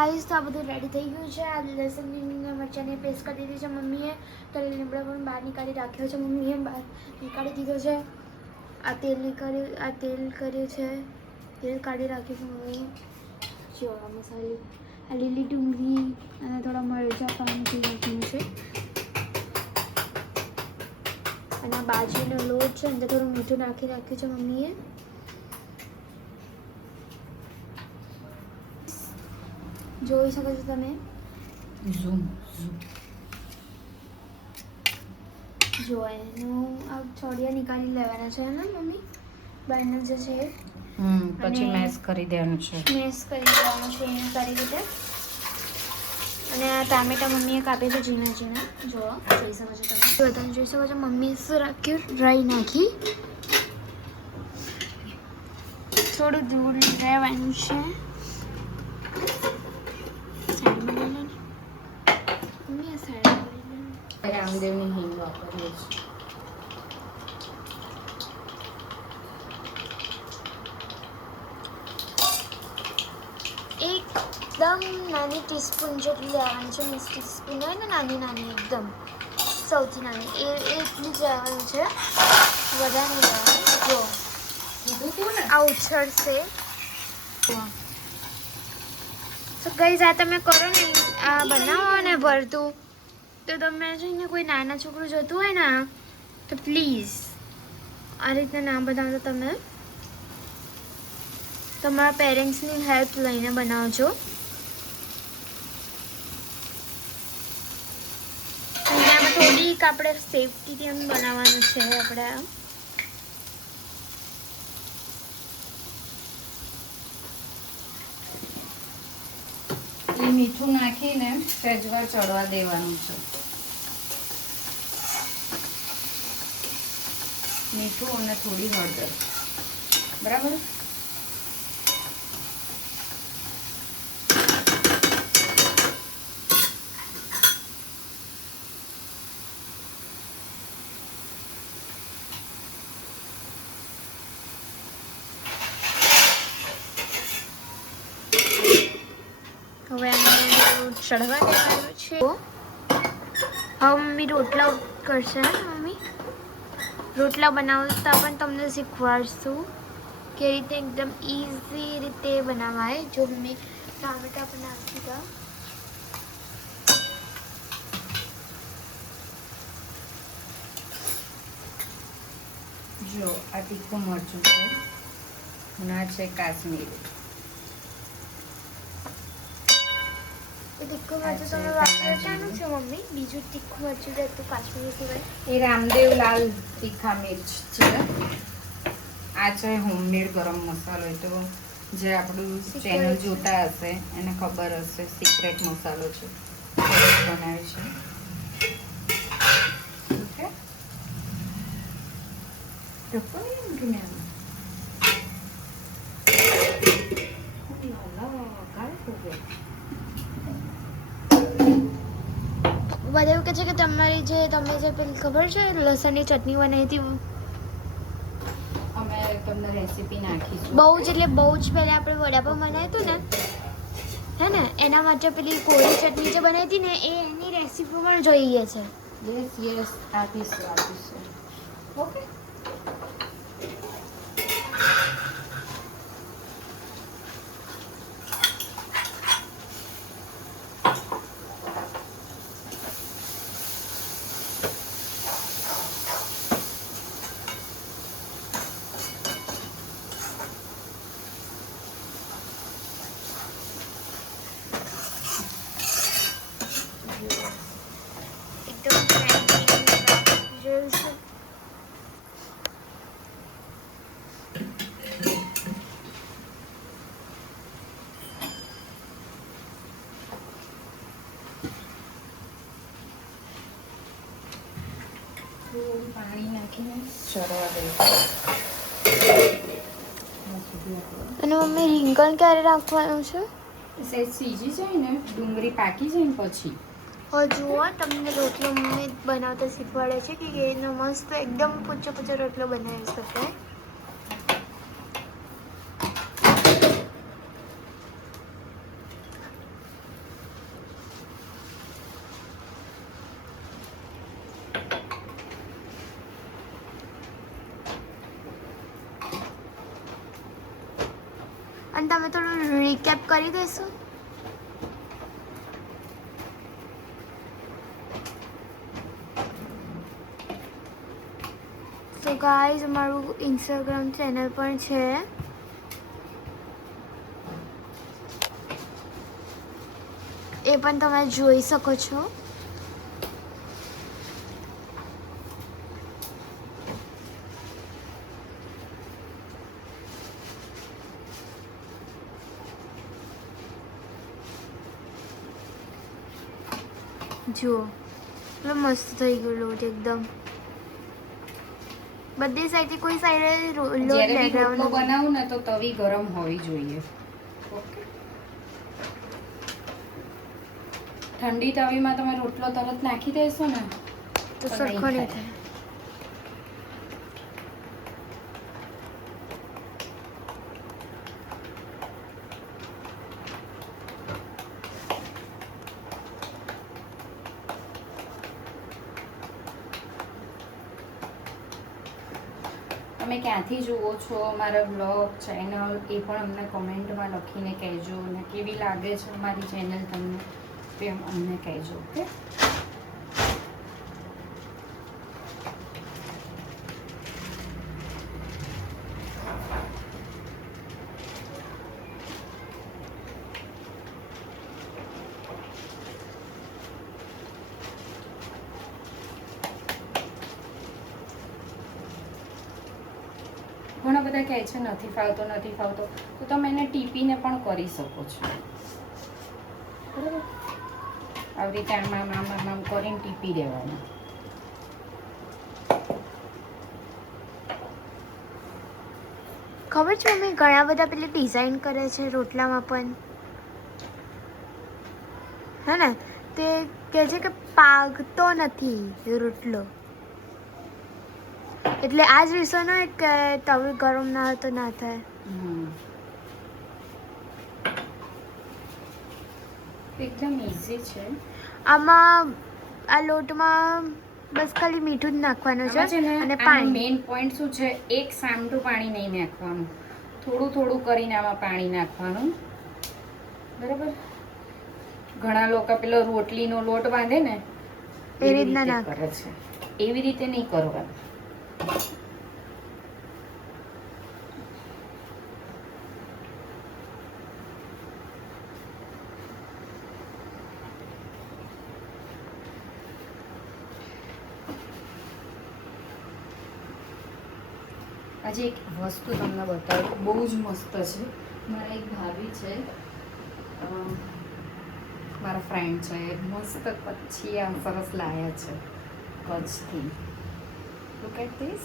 Guys તો આ બધું રેડી થઈ ગયું છે. આ લસણની મરચાંની પેસ્ટ કરી દીધી છે મમ્મીએ. તલ લીમડા પણ બહાર નીકાળી રાખ્યો છે મમ્મીએ, બહાર નીકાળી દીધો છે. આ તેલ કર્યું છે, તેલ કાઢી રાખ્યું છે મમ્મીએ. જો આ મસાલી, આ લીલી ડુંગળી અને થોડા મરચાં પાણીથી નાખ્યું છે. અને આ બાજરીનો લોટ છે, અંદર થોડું મીઠું નાખી રાખ્યું છે મમ્મીએ. જોઈ શકો છો તમે. જો એનું આ છોડિયા નીકાળી લેવાના છે ને મમ્મી, બહારના જે છે પછી મેશ કરી દેવાનું છે. મેશ કરી દેવાનું છે એને સારી રીતે. અને આ ટામેટા મમ્મીએ કાપી છે ઝીણા ઝીણા. જોઈ શકો છો તમે. તમે જોઈ શકો છો મમ્મીએ શું રાખ્યું, રાઈ નાખી. થોડું દૂર રહેવાનું છે. રામદેવની હિંગ વાપરીએ છીએ. એકદમ નાની ટીસ્પૂન જેટલી લેવાની છે. મીસ ટીસ્પૂન હોય ને, નાની નાની એકદમ સૌથી નાની, એટલી જ લેવાની છે. વધારે નહીં લેવાની. જો કીધું તું ને આ ઉછળશે. તો ગાઈઝ આ તમે કરો ને, આ બનાવો ને ભરતું, તો તમે છે ને કોઈ નાના છોકરું જોતું હોય ને તો પ્લીઝ આ રીતના ના બનાવજો. તમે તમારા પેરેન્ટ્સની હેલ્પ લઈને બનાવજો. અને આમાં થોડીક આપણે સેફટીથી એમ બનાવવાનું છે. આપણે મીઠું નાખીને સહેજવાર ચડવા દેવાનું છે. મીઠું અને થોડી હળદર, બરાબર. હવે આને ચડવા દેવાનું છે. હવે મમ્મી રોટલા કરશે. મમ્મી રોટલા બનાવતા પણ તમને શીખવાડશું કે રીતે એકદમ ઇઝી રીતે બનાવાય. જો મમ્મી ટામેટા પણ નાખી દીધા. જો આ તીખું મરચું છે અને આ છે કાશ્મીરી. તીખું મરચું તમે વાપરતાનું છે મમ્મી? બીજું તીખું મરચું રહેતું કાશ્મીરી સિવાય? એ રામદેવ લાલ તીખા મિર્ચ છે. આ છે હોમમેડ ગરમ મસાલો. એ તો જે આપણું ચેનલ જોતા હશે એને ખબર હશે, સિક્રેટ મસાલો છે, બનાવે છે. બધા એવું કહે છે કે તમારી જે તમે જે પેલી ખબર છે લસણની ચટણી બનાવી હતી, અમે તમને રેસીપી નાખીશું. બહુ જ એટલે બહુ જ પહેલાં આપણે વડાપાવ બનાવ્યું હતું ને, હે ને, એના માટે પેલી કોળી ચટણી જે બનાવી હતી ને, એની રેસીપી પણ જોઈએ છે. યસ આપીશું. ઓકે. પાણી નાખીને ચડવા દઈશું. અને મમ્મી રીંગણ ક્યારે રાખવાનું છે? સહેજ સીજી જાય ને, ડુંગળી પાકી જાય ને પછી. જુઓ તમને રોટલો મમ્મી બનાવતા શીખવાડે છે કે એનો મસ્ત એકદમ પૂછો પૂછો રોટલો બનાવી શકાય. તમે થોડું રીકેપ કરી દેશો? સો ગાઈઝ અમારું ઇન્સ્ટાગ્રામ ચેનલ પણ છે. એ પણ તમે જોઈ શકો છો. જુઓ એટલો મસ્ત થઈ ગયો લોટ એકદમ. બધી સાઈડથી કોઈ સાઈડે લોટ જ્યારે બી રોટલો લગાવવાનો. બનાવું ને તો તવી ગરમ હોવી જોઈએ. ઓકે. ઠંડી તવીમાં તમે રોટલો તરત નાખી દેશો ને તો તો સરખો નહીં નહીં થાય. થાય. તમે ક્યાંથી જુઓ છો મારા બ્લોગ ચેનલ એ પણ અમને કોમેન્ટમાં લખીને કહેજો અને કેવી લાગે છે મારી ચેનલ તમને તે અમને કહેજો. ઓકે. ઘણા બધા કહે છે નથી ફાવતો તો તમે એને ટીપીને પણ કરી શકો છો. બરાબર. આવી રીતે આમ કરીને ટીપી દેવાનું. ખબર છે મમ્મી ઘણા બધા પેલી ડિઝાઇન કરે છે રોટલામાં પણ, હે ને? તે કહે છે કે પાકતો નથી રોટલો. એટલે આ જ રીઝન હોય કે તવી ગરમ ના હોય તો ના થાય. એકદમ ઈઝી છે. આમાં આ લોટમાં બસ ખાલી મીઠું જ નાખવાનું છે અને પાણી. મેઇન પોઈન્ટ શું છે, એક સામટું પાણી નહીં નાખવાનું, થોડું થોડું કરીને આમાં પાણી નાખવાનું. બરાબર. ઘણા લોકો પેલો રોટલીનો લોટ બાંધે ને એ રીતના ના કરે છે. એવી રીતે નહીં કરવાનું. આજે એક વસ્તુ તમને બતાવું, બહુ જ મસ્ત છે. મારા એક ભાભી છે, મારા ફ્રેન્ડ છે, મસ્ત કચ્છી આ સરસ લાયા છે કચ્છથી. Look at this.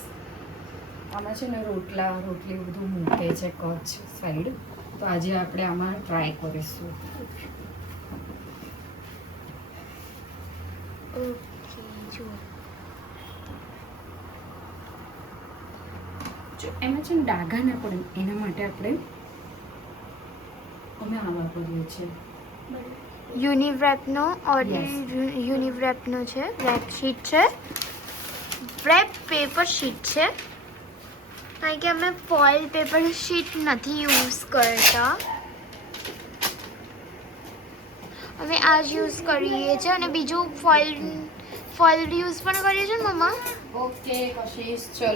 આમાં છે ને રોટલી બધું મૂકે છે કચ્છ સાઈડ. તો આજે આપણે આમાં ટ્રાય કરીશું. ઓકે જુઓ. જો એમાં છે ને ડાઘા ના પડે એના માટે અમે આ વાપરીએ છીએ. યુનિવ્રેપનો યુનિવ્રેપનો છે, રેપ શીટ છે, રેપ પેપર શીટ છે. કારણ કે અમે ફોઇલ પેપર શીટ નથી યુઝ કરતા, અમે આ જ યુઝ કરીએ છીએ. અને બીજું ફોઇલ યુઝ પણ કરીએ છીએ ને મમ્મા. ઓકે કશિશ, ચલો.